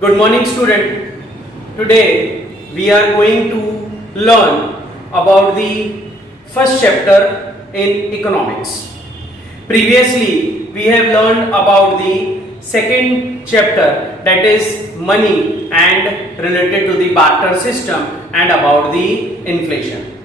Good morning, student. Today we are going to learn about the first chapter in economics. Previously we have learned about the second chapter, that is money and related to the barter system and about the inflation.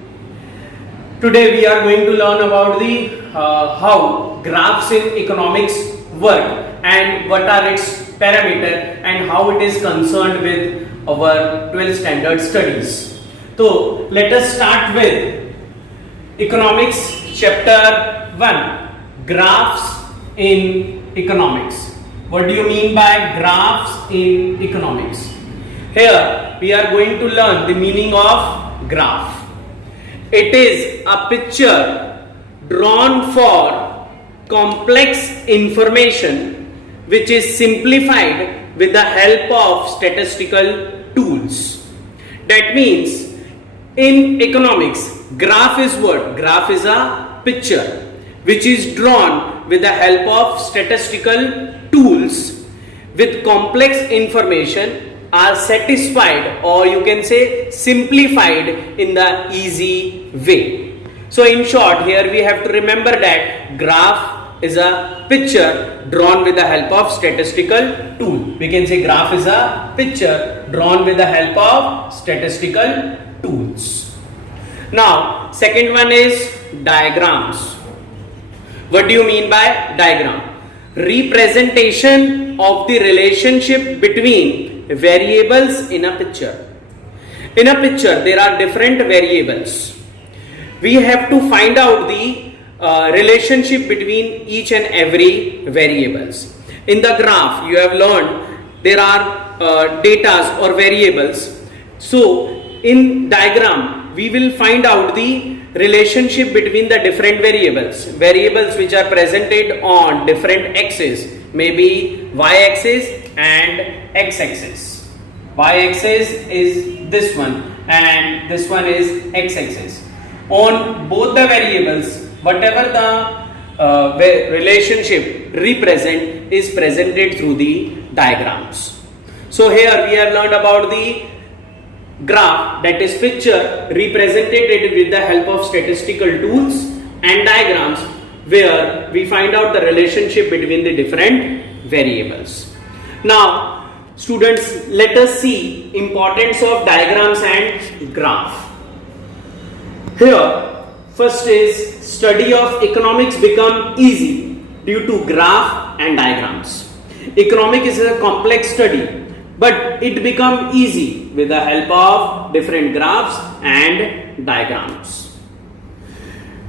Today we are going to learn about the how graphs in economics work and what are its parameter and how it is concerned with our 12th standard studies. So let us start with economics chapter 1, graphs in economics. What do you mean by graphs in economics? Here we are going to learn the meaning of graph. It is a picture drawn for complex information which is simplified with the help of statistical tools. That means in economics, graph is what? Graph is a picture which is drawn with the help of statistical tools with complex information are satisfied, or you can say simplified in the easy way. So in short, here we have to remember that graph is a picture drawn with the help of statistical tool. We can say graph is a picture drawn with the help of statistical tools. Now, second one is diagrams. What do you mean by diagram? Representation of the relationship between variables in a picture. In a picture, there are different variables. We have to find out the relationship between each and every variables. In the graph, you have learned there are data or variables. So in diagram, we will find out the relationship between the different variables which are presented on different axes, maybe y-axis and x-axis. Y-axis is this one and this one is x-axis. On both the variables, whatever the relationship represent is presented through the diagrams. So here we have learned about the graph, that is picture represented with the help of statistical tools, and diagrams where we find out the relationship between the different variables. Now students, let us see importance of diagrams and graph. Here first is study of economics become easy due to graph and diagrams. Economics is a complex study, but it become easy with the help of different graphs and diagrams.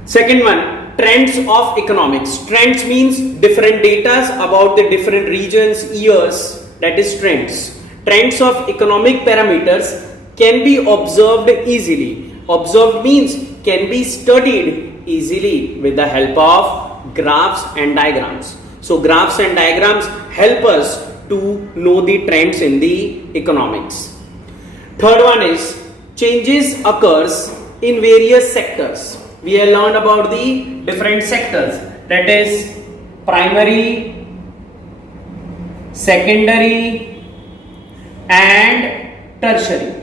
Second one, trends of economics. Trends means different data about the different regions, years, that is trends. Trends of economic parameters can be observed easily. Observed means can be studied easily with the help of graphs and diagrams. So graphs and diagrams help us to know the trends in the economics. Third one is changes occurs in various sectors. We have learned about the different sectors, that is primary, secondary and tertiary.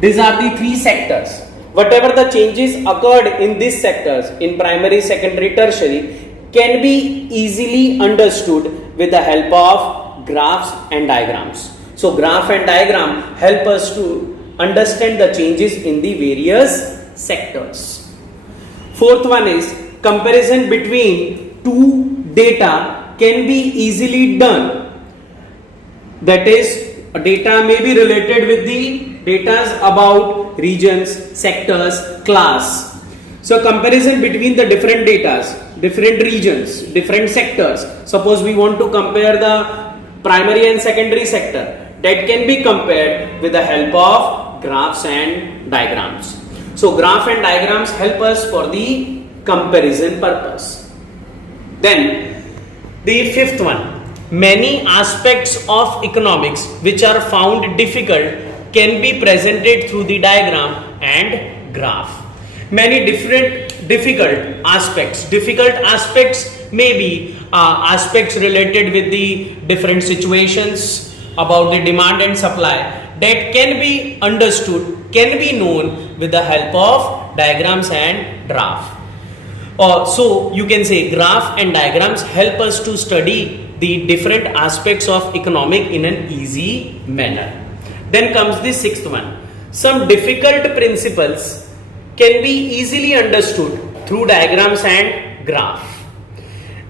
These are the three sectors. Whatever the changes occurred in these sectors, in primary, secondary, tertiary, can be easily understood with the help of graphs and diagrams. So graph and diagram help us to understand the changes in the various sectors. Fourth one is comparison between two data can be easily done. That is, data may be related with the data about regions, sectors, class. So comparison between the different data, different regions, different sectors. Suppose we want to compare the primary and secondary sector, that can be compared with the help of graphs and diagrams. So graph and diagrams help us for the comparison purpose. Then the fifth one, many aspects of economics which are found difficult can be presented through the diagram and graph. Many different difficult aspects may be aspects related with the different situations, about the demand and supply that can be understood, can be known with the help of diagrams and graph. So you can say graph and diagrams help us to study the different aspects of economic in an easy manner. Then comes the sixth one. Some difficult principles can be easily understood through diagrams and graph.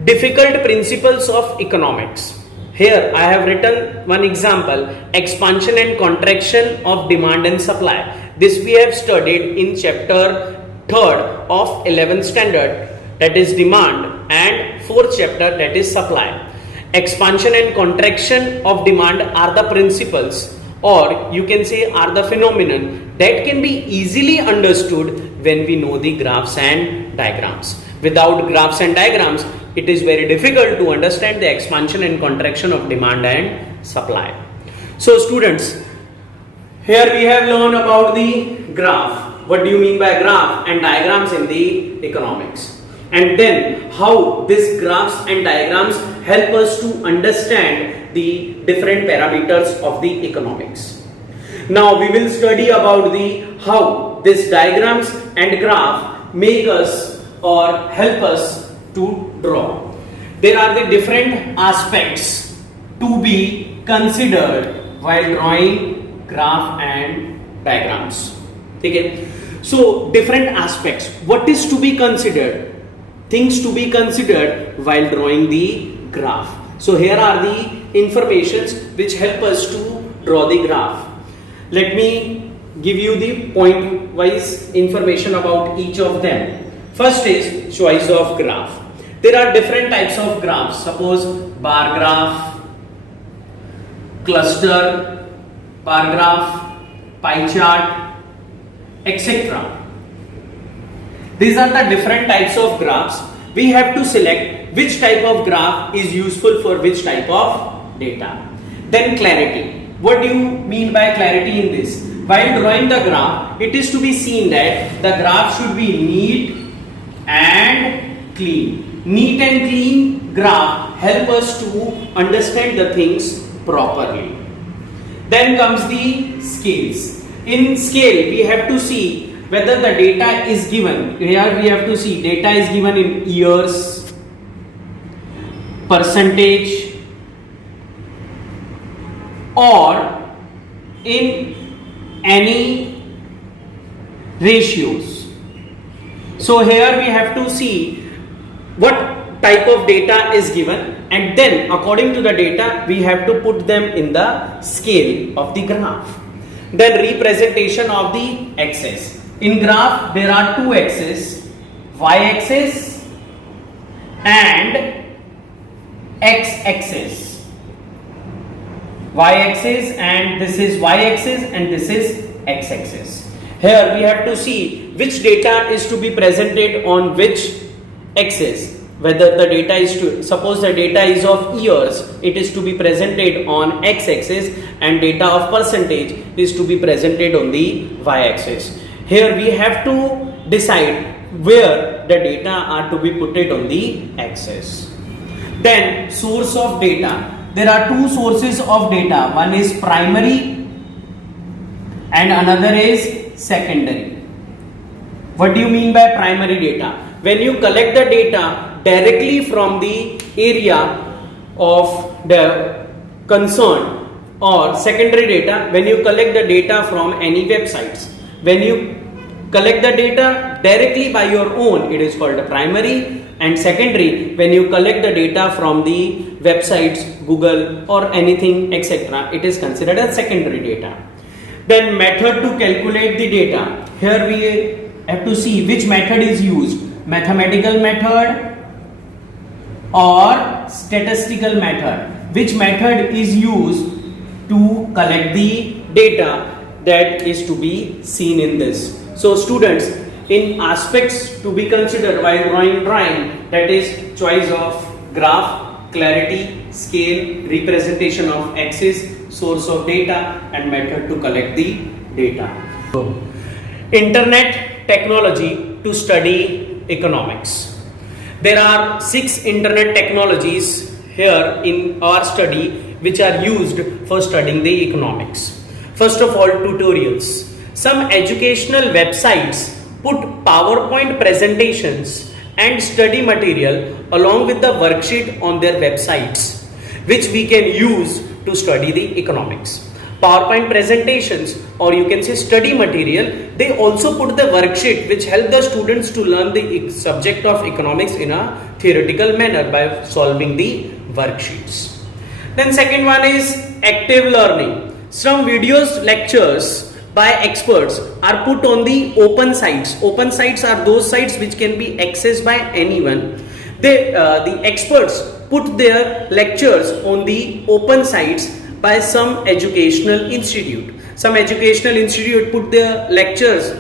Difficult principles of economics. Here I have written one example, expansion and contraction of demand and supply. This we have studied in chapter 3rd of 11th standard, that is demand, and 4th chapter, that is supply. Expansion and contraction of demand are the principles, or you can say are the phenomenon that can be easily understood when we know the graphs and diagrams. Without graphs and diagrams, it is very difficult to understand the expansion and contraction of demand and supply. So students, here we have learned about the graph. What do you mean by graph and diagrams in the economics? And then how these graphs and diagrams help us to understand the different parameters of the economics. Now we will study about the how these diagrams and graph make us or help us to draw. There are the different aspects to be considered while drawing graph and diagrams. Okay? So different aspects. What is to be considered? Things to be considered while drawing the graph. So here are the informations which help us to draw the graph. Let me give you the point wise information about each of them. First is choice of graph. There are different types of graphs. Suppose bar graph, cluster bar graph, pie chart, etc. These are the different types of graphs. We have to select which type of graph is useful for which type of data. Then clarity. What do you mean by clarity in this? While drawing the graph, it is to be seen that the graph should be neat and clean. Neat and clean graph help us to understand the things properly. Then comes the scales. In scale, we have to see whether the data is given. Here we have to see data is given in years, percentage, or in any ratios. So here we have to see what type of data is given, and then according to the data we have to put them in the scale of the graph. Then representation of the axis. In graph there are two axes, y-axis and x-axis. Y-axis, and this is y-axis and this is x-axis. Here we have to see which data is to be presented on which axis. Whether the data is to, suppose the data is of years, it is to be presented on x-axis, and data of percentage is to be presented on the y-axis. Here we have to decide where the data are to be put it on the axis. Then source of data. There are two sources of data. One is primary and another is secondary. What do you mean by primary data? When you collect the data directly from the area of the concern, or secondary data when you collect the data from any websites. When you collect the data directly by your own, it is called the primary, and secondary when you collect the data from the websites, Google or anything, etc. It is considered as secondary data. Then method to calculate the data. Here we have to see which method is used, mathematical method or statistical method. Which method is used to collect the data that is to be seen in this. So students, in aspects to be considered while drawing, that is choice of graph, clarity, scale, representation of axis, source of data, and method to collect the data. Internet technology to study economics. There are 6 internet technologies here in our study which are used for studying the economics. First of all, tutorials. Some educational websites put PowerPoint presentations and study material along with the worksheet on their websites, which we can use to study the economics. PowerPoint presentations, or you can say study material, they also put the worksheet which help the students to learn the subject of economics in a theoretical manner by solving the worksheets. Then second one is active learning. Some videos, lectures by experts are put on the open sites. Open sites are those sites which can be accessed by anyone. The experts put their lectures on the open sites by some educational institute. Some educational institute put their lectures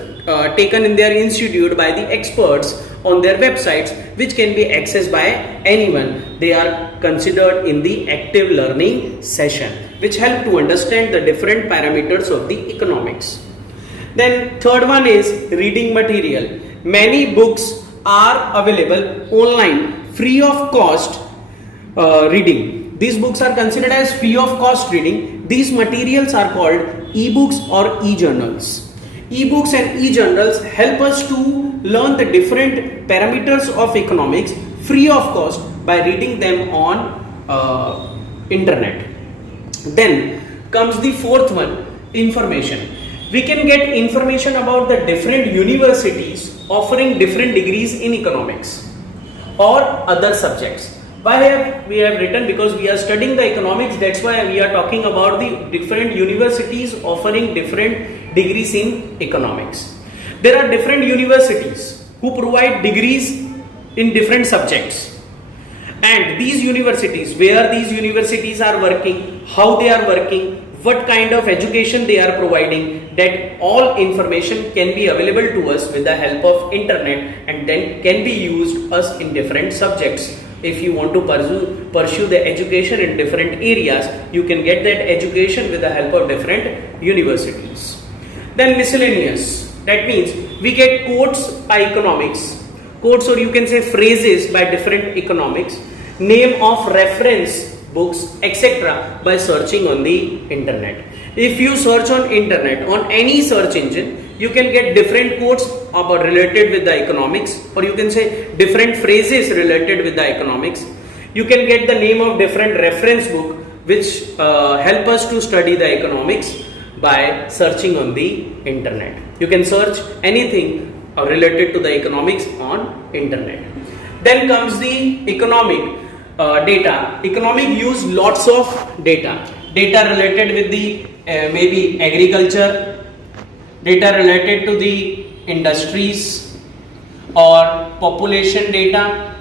taken in their institute by the experts on their websites, which can be accessed by anyone. They are considered in the active learning session, which help to understand the different parameters of the economics. Then third one is reading material. Many books are available online free of cost reading. These books are considered as free of cost reading. These materials are called e-books or e-journals. E-books and e-journals help us to learn the different parameters of economics free of cost by reading them on internet. Then comes the fourth one, information. We can get information about the different universities offering different degrees in economics or other subjects. Why we have written? Because we are studying the economics, that's why we are talking about the different universities offering different degrees in economics. There are different universities who provide degrees in different subjects, and these universities, where these universities are working, how they are working, what kind of education they are providing, that all information can be available to us with the help of internet, and then can be used us in different subjects. If you want to pursue the education in different areas, you can get that education with the help of different universities. Then miscellaneous, that means we get quotes by economics, quotes, or you can say phrases by different economics, name of reference books, etc. by searching on the internet. If you search on internet on any search engine, you can get different quotes about related with the economics, or you can say different phrases related with the economics. You can get the name of different reference book which help us to study the economics by searching on the internet. You can search anything related to the economics on internet. Then comes the economic data. Economic use lots of data related with the maybe agriculture, data related to the industries, or population data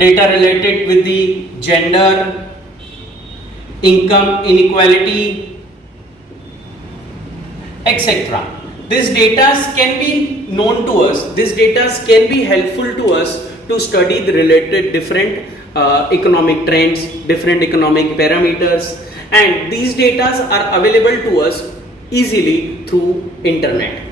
related with the gender, income inequality, etc. This data can be known to us, this data can be helpful to us to study the related different economic trends, different economic parameters, and these data are available to us easily through internet.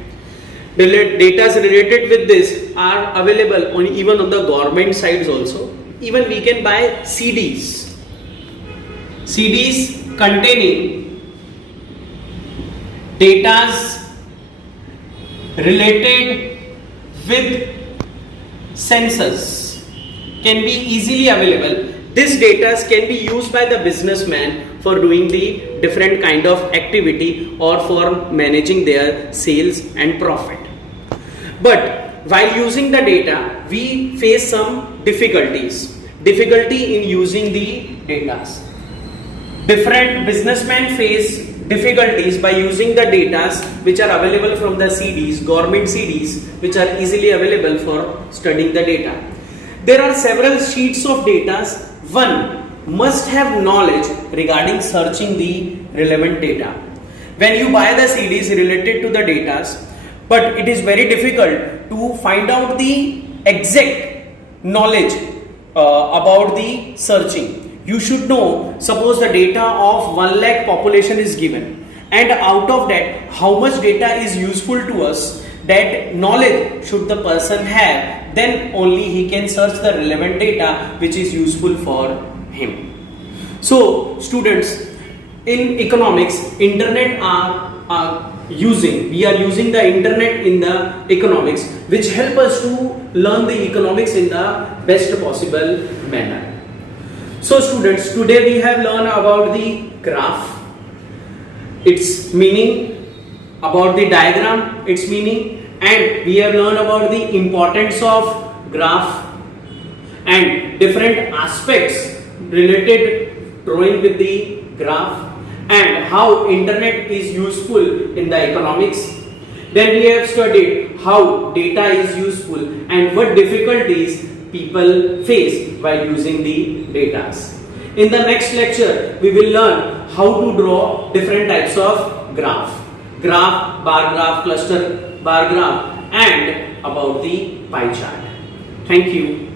The data related with this are available on even on the government sides also. Even we can buy CDs containing data related with census can be easily available. This data can be used by the businessman for doing the different kind of activity or for managing their sales and profit. But while using the data, we face some difficulty in using the data. Different businessmen face difficulties by using the data which are available from the CDs, government CDs, which are easily available for studying the data. There are several sheets of data. One must have knowledge regarding searching the relevant data. When you buy the CDs related to the data, but it is very difficult to find out the exact knowledge about the searching. You should know, suppose the data of 1 lakh population is given, and out of that how much data is useful to us, that knowledge should the person have, then only he can search the relevant data which is useful for him. So students, in economics, we are using the internet in the economics, which help us to learn the economics in the best possible manner. So students, today we have learned about the graph, its meaning, about the diagram, its meaning, and we have learned about the importance of graph and different aspects related drawing with the graph, and how internet is useful in the economics. Then we have studied how data is useful and what difficulties people face while using the data. In the next lecture, we will learn how to draw different types of graph, bar graph, cluster bar graph, and about the pie chart. Thank you.